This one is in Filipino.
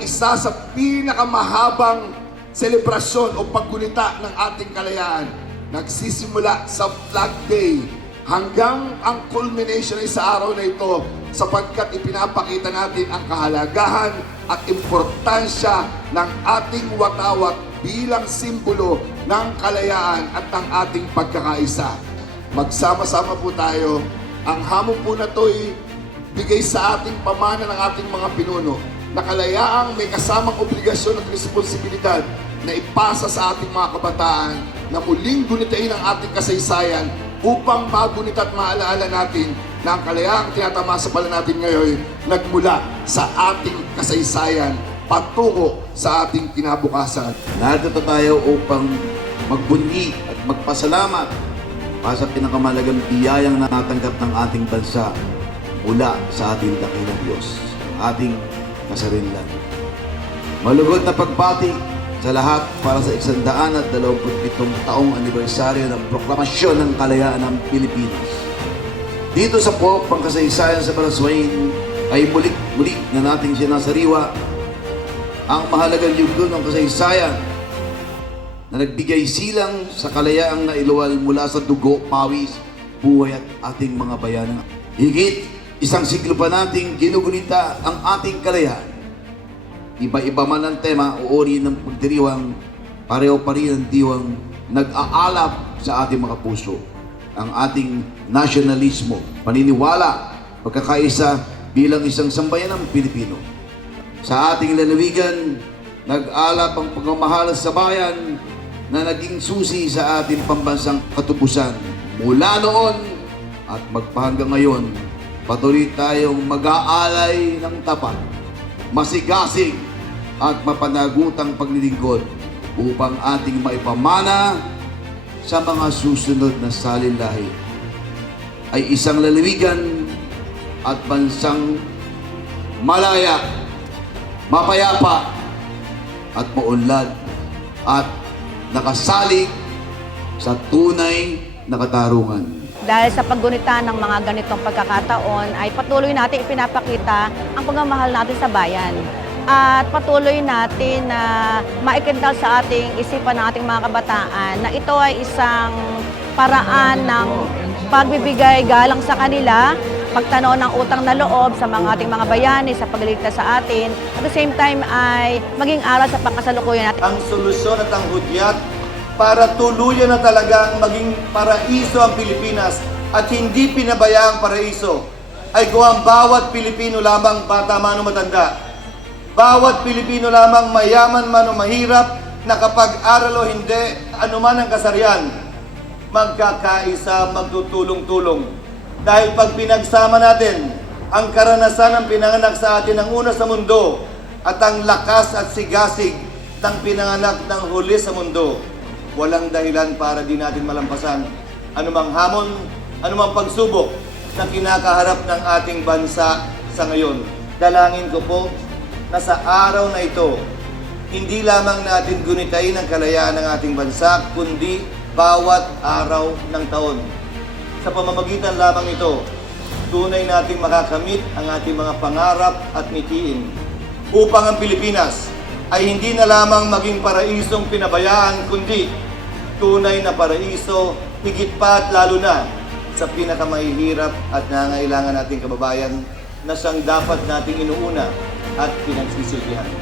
isa sa pinakamahabang selebrasyon o paggunita ng ating kalayaan. Nagsisimula sa Flag Day hanggang ang culmination ay sa araw na ito sapagkat ipinapakita natin ang kahalagahan at importansya ng ating watawat bilang simbolo ng kalayaan at ng ating pagkakaisa. Magsama-sama po tayo. Ang hamon po na to'y bigay sa ating pamana ng ating mga pinuno na kalayaang may kasamang obligasyon at responsibilidad na ipasa sa ating mga kabataan na muling gunitain ang ating kasaysayan upang magunit at maalaala natin na ang kalayaang tinatamasa pala natin ngayon nagmula sa ating kasaysayan patungo sa ating kinabukasan. Narito tayo upang magbunyi at magpasalamat para sa pinakamalagang biyayang natanggap ng ating bansa mula sa ating dakilang Diyos, ang kasarinlan. Malugod na pagbati sa lahat para sa iksandaan at dalawamput pitong taong anibersaryo ng proklamasyon ng kalayaan ng Pilipinas. Dito sa po, pangkasaysayan sa Baraswain ay mulik-mulik na nating sinasariwa ang mahalagang yugto ng kasaysayan na nagbigay silang sa kalayaang nailuwal mula sa dugo, pawis, buhay at ating mga bayanan. Higit isang siglo pa nating ginugunita ang ating kalayaan. Iba-iba man ang tema o uri ng pagdiriwang, pareho pa rin ang diwang nag-aalap sa ating mga puso. Ang ating nationalismo, paniniwala, pagkakaisa bilang isang sambayan ng Pilipino. Sa ating lalawigan, nag-alap ang pagmamahal sa bayan na naging susi sa ating pambansang katubusan. Mula noon at magpahanggang ngayon, patuloy tayong mag-aalay ng tapat, masigasig at mapanagutang paglilingkod upang ating maipamana sa mga susunod na salinlahi ay isang lalawigan at bansang malaya, mapayapa at maunlad at nakasalig sa tunay na katarungan. Dahil sa paggunita ng mga ganitong pagkakataon ay patuloy natin ipinapakita ang pagmamahal natin sa bayan. At patuloy natin na maikintal sa ating isipan ng ating mga kabataan na ito ay isang paraan ng pagbibigay galang sa kanila, pagtanaw ng utang na loob sa mga ating mga bayani sa pagliligtas sa atin. At the same time ay maging aral sa pangkasalukuyan natin. ang solusyon at ang hudyat para tuluyan na talagang maging paraiso ang Pilipinas at hindi pinabayaang paraiso ay ang bawat Pilipino lamang bata man o matanda, bawat Pilipino lamang mayaman man o mahirap, nakapag-aral o hindi, anuman ang kasarian, magkakaisa, magtutulong-tulong. Dahil pag pinagsama natin ang karanasan ng pinanganak sa atin ng una sa mundo at ang lakas at sigasig ng pinanganak ng huli sa mundo, walang dahilan para di natin malampasan anumang hamon, anumang pagsubok na kinakaharap ng ating bansa sa ngayon. Dalangin ko po na sa araw na ito, hindi lamang natin gunitain ang kalayaan ng ating bansa, kundi bawat araw ng taon. Sa pamamagitan lamang ito, tunay nating makakamit ang ating mga pangarap at mitiin upang ang Pilipinas ay hindi na lamang maging paraisong pinabayaan, kundi tunay na paraiso, higit pa at lalo na sa pinakamahihirap at nangailangan nating kababayan na siyang dapat nating inuuna at pinagsisilbihan.